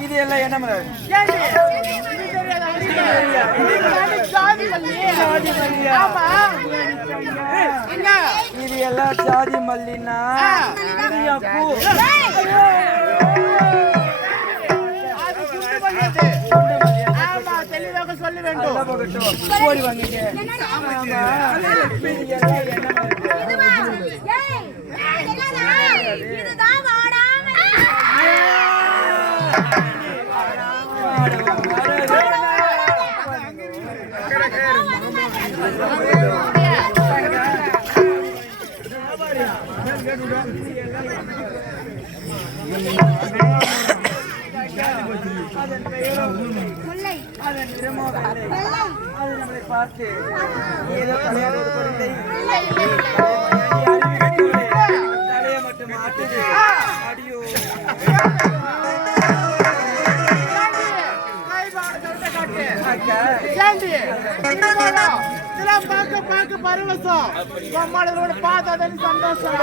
இது எல்லாம் என்ன இது தெரியாதா உனக்கு? ஜாதி ஓடி வாங்கிட்டு அதன் பெயரும் அதன் நிறமோ அது நம்மளை பார்த்து ஏதோ தலையை மட்டும் ஆட்டுது அடியோ பார்க்க பார்க்க பரவசம் அம்மாவோட பார்த்தா சந்தோஷம்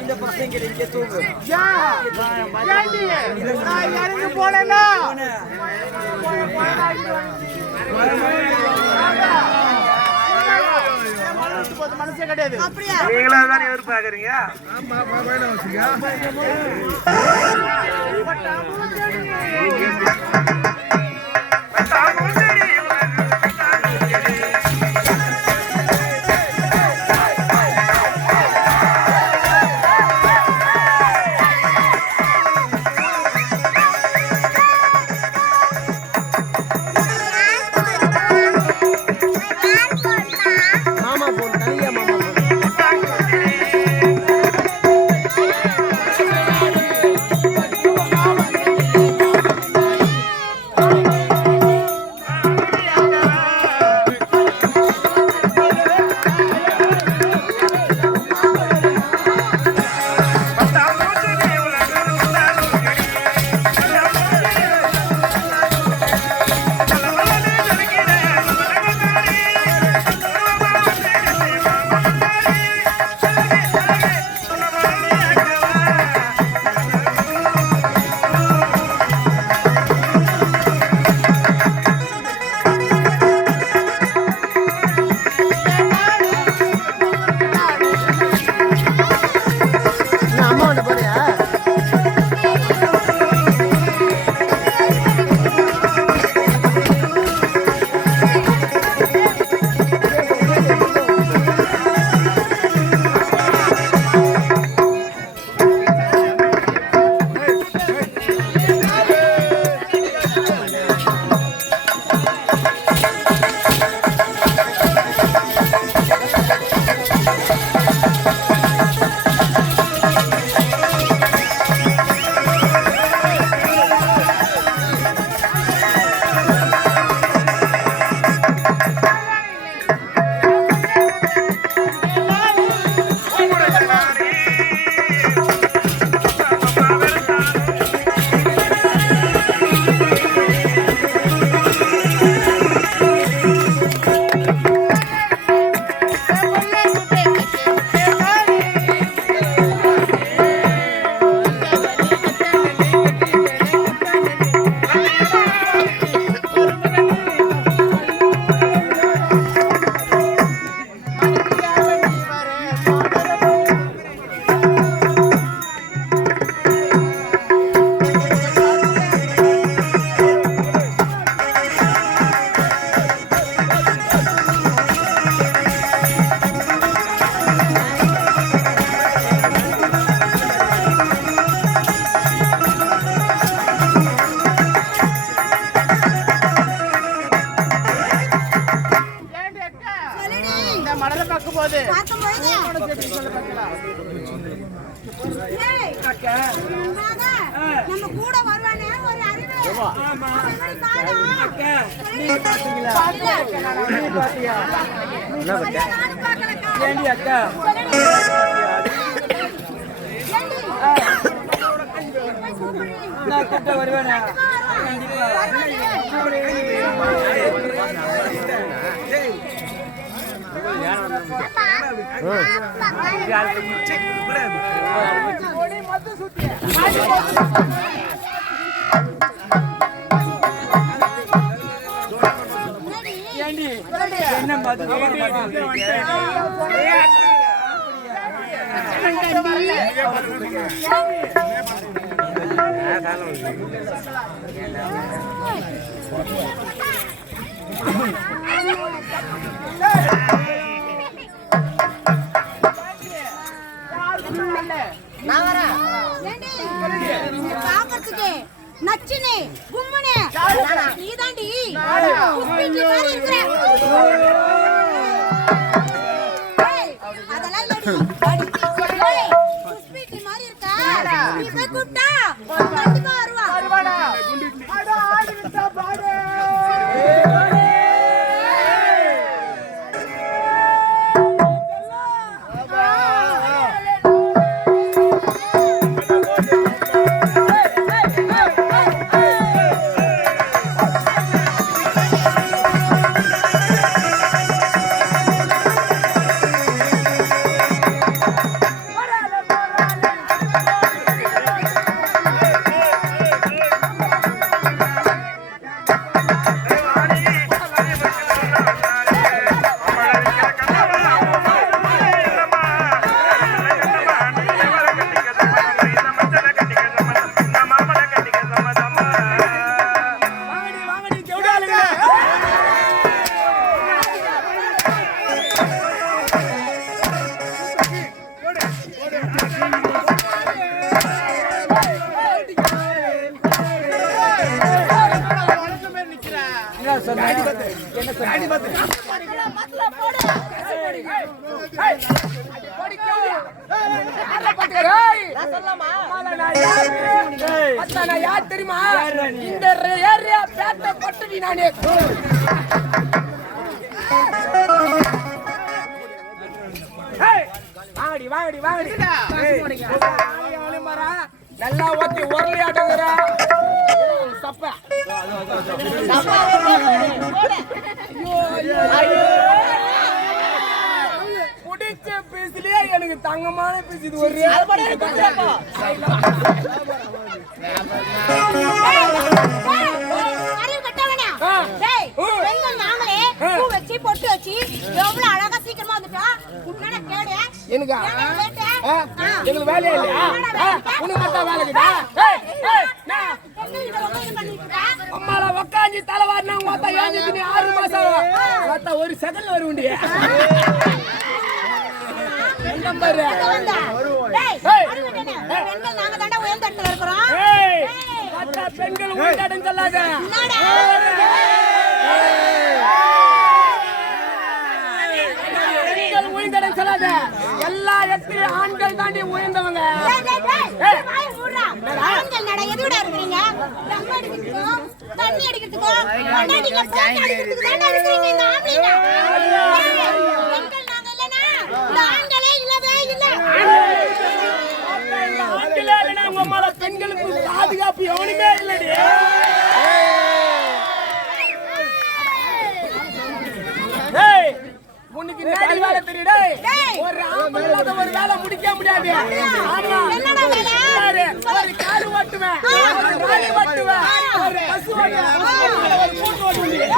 இந்த பசங்க இங்க தூங்கு நான் இறந்து போனா மனசே கிடையாது ஏய், அக்கா. உன்னாக நம்ம கூட வருவானே ஒரு அறிவு. ஏண்டி அக்கா. நான் கிட்ட வருவேனா? ஏண்டி என்ன மது ஏண்டி? பார்க்கறதுக்கு நச்சுனு, கும்முனு. இருக்கிற. ஏய், அதெல்லாம் யார் தெரியுமா? இந்த ஏரியா பேட்ட பட்டடி நானே. வாங்கடி வாங்கடி வாங்கடி. நல்லா சப்ப. பிடிச்ச எனக்கு தங்கமான பீஸ் இது ஒரு பொட்டு வச்சு, எவ்வளவு அழகா சீக்கிரமா வந்துட்டோம். எனக்கு கேட்ட? எங்களுக்கு வேலையே இல்லையா? ஆ, உனக்கு மட்டும் வேலை இருக்க? அம்மால உக்காஞ்சி ஏஞ்சி நீ ஆறு மாசம். ஒரு செகண்ட் வருவுண்டி அறிவு கெட்டவனே, பெண்கள் நாங்க தாண்டா உயர்ந்த இடத்துல இருக்கிறோம். ஏய். மற்ற பெண்கள் உயிரிடம் சொல்லாத என்னடா? பெண்கள் உயிரிடம் சொல்லாத எல்லா இடத்துலயும் ஆண்கள் தாண்டி உயர்ந்தவங்க. ஆண்கள் நடை இருக்கிறீங்க? தண்ணி அடிக்கிறதுக்கு தாண்டா இருக்கிறீங்க இந்த ஆம்பளைங்க. ஏய், பெண்கள் நாங்க இல்லைனா, இந்த ஆண்களே இல்லவே இல்லை. அப்ப இந்த ஆண்களே இல்லைன்னா உங்க அம்மால பெண்களுக்கு பாதுகாப்பு எவனுமே இல்லடி. ஏய். உனக்கு நேடி வேலை தெரியுடா. ஒரு ஆம்பளை ஒரு வேலை முடிக்க முடியாது. ஆமா. என்னடா வேலை? பாரு, ஒரு காரு ஓட்டுவேன். ஒரு லாரி ஓட்டுவேன். ஒரு பஸ் ஓட்டுவேன். ஒரு மூட்டை ஓட்டுவேன்.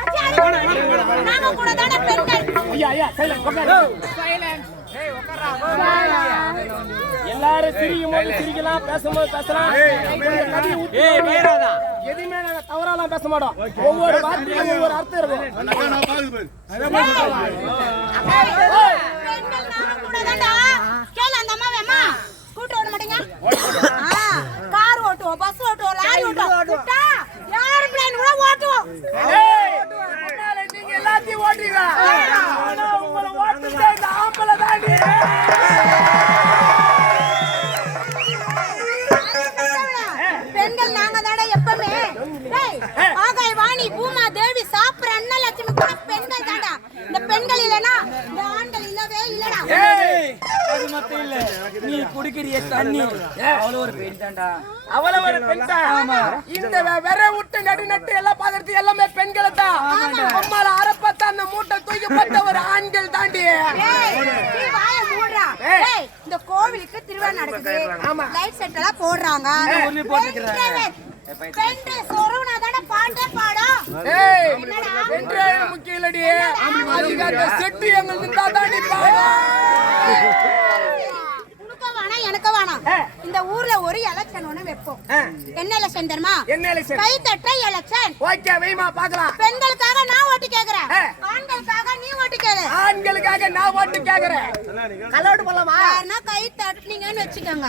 அச்சி, அறிவு நாங்க கூட தானே பெண்கள். ஐயா ஐயா சைலண்ட் உட்காரு எல்லாரும் சிரிக்கும் போது சிரிக்கலாம் பேசும்போது பேசலாம். எதுவுமே நாங்க தவறாலாம் பேச மாட்டோம். ஒவ்வொரு வார்த்தையும் ஒவ்வொரு அர்த்தம் இருக்கும் ஏய், பெண்கள் நாங்க கூட தான்டா. கேளு அந்த அம்மாவை, அம்மா, ஸ்கூட்டர் ஓட்ட மாட்டீங்க? ஆ, கார் ஓட்டுவோம் பஸ் ஓட்டுவோம் லாரி ஓட்டுவோம் ஏரோப்ளேன் கூட குடிக்கிறிய தண்ணி அவ்வளவு ஒரு பெண் தான்டா. அவள ஒரு பெண் தான் இந்த வெற விட்டு நடு நட்டு எல்லாம் பாக்குறது எல்லாமே பெண்களை தான் அம்மால அரப்பத்த அந்த மூட்டை தூக்கப்பட்ட ஒரு ஆண்கள் தாண்டி. இந்த கோவிலுக்கு திருவிழா நடக்குது. லைட் செட் எல்லாம் போடுறாங்க. முக்கியம் இல்லடி. அதுக்கு அந்த செட்டு எங்க நின்றா தாண்டி பாடு உனக்கும் வேணாம். எனக்கும் வேணாம் இந்த ஊர்ல ஒரு எலெக்ஷன் ஒண்ணு வைப்போம். என்ன எலெக்ஷன் தெரியுமா? என்ன எலெக்ஷன் கை தட்ட எலெக்ஷன் ஓகே வைமா பாக்கலாம் பெண்களுக்காக நான் ஓட்டு கேக்குறேன். ஆண்களுக்காக நீ ஓட்டு கேளு. ஆண்களுக்காக நான் ஓட்டு கேக்குறேன். கலோடு போலாமா யாருன்னா கை தட்டுனீங்கன்னு வச்சுக்கோங்க.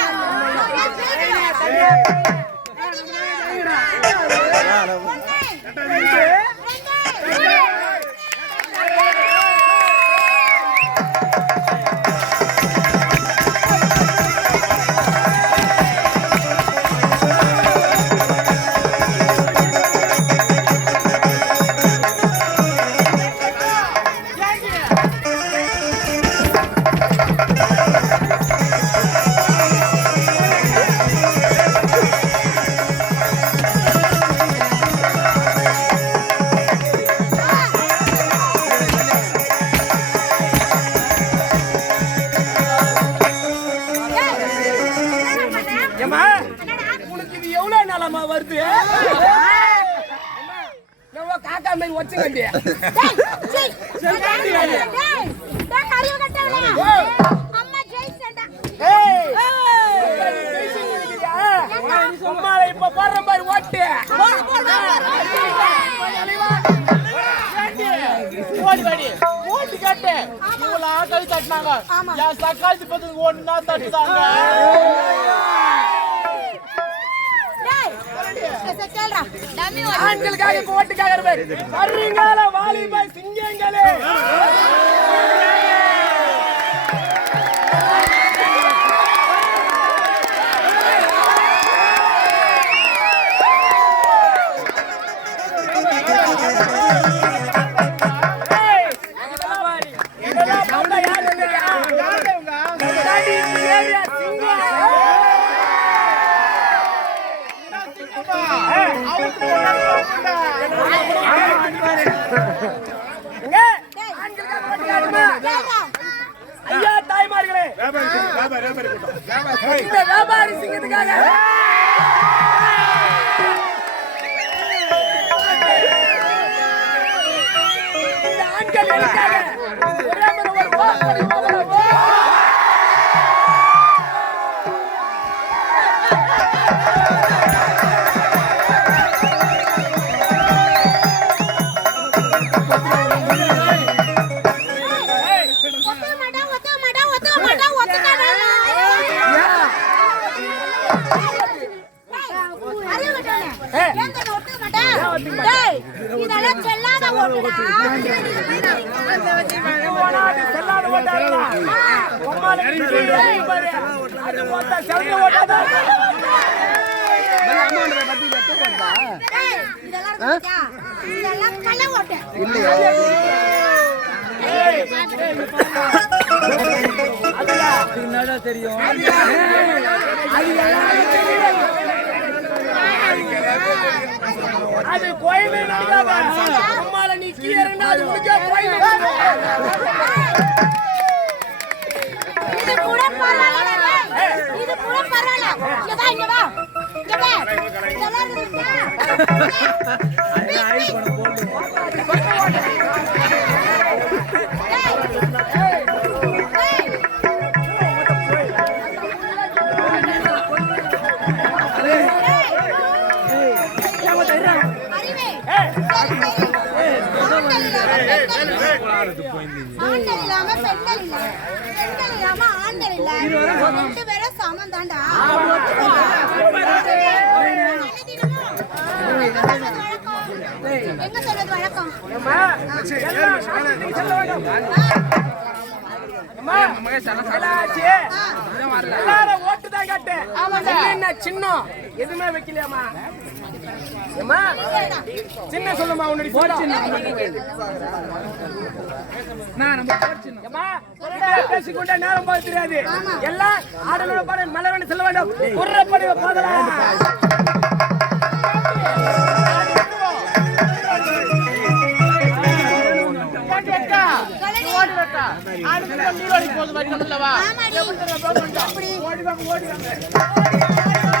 மாதிரி வச்சுக்கண்டி ஏய் அம்மாவை இப்ப போடுற மாதிரி ஓட்டு. ஓடி வாடி ஓடி கேட்டு. இவளா கை தட்டினாங்க. என் சக்காத்தி பத்துக்கு ஒன்னா தட்டுதாங்க. ஆண்களுக்காக இப்ப இருப்பேன். கேக்குறேன் வருங்கால வாலிப சிங்கங்களே. வியாபாரி சிங்கத்துக்காக. ஆண்கள் எனக்காக. அதுடா. என்னடா தெரியும் அது கோயிலே. உம்மால நீ கீழே அது உனக்கே கோயில் கூட பரவாயில்ல. இது கூட பரவாயில்ல இங்க வா இங்க வா இங்க வா இதெல்லாம் இருக்குதா ரெண்டு பேரும் சமம் தாண்டா. எங்க சின்னம்? எதுவுமே வைக்கலையாமா சின்ன சொல்லுமா உன்னுடைய பேசிக்கொண்டே நேரம் போக தெரியாது. எல்லாம் ஆடலோட பாட செல்ல வேண்டும். குர்ரப்படி போதலாம் ஓடி போகுது ஓடி வாங்க, ஓடி வாங்க.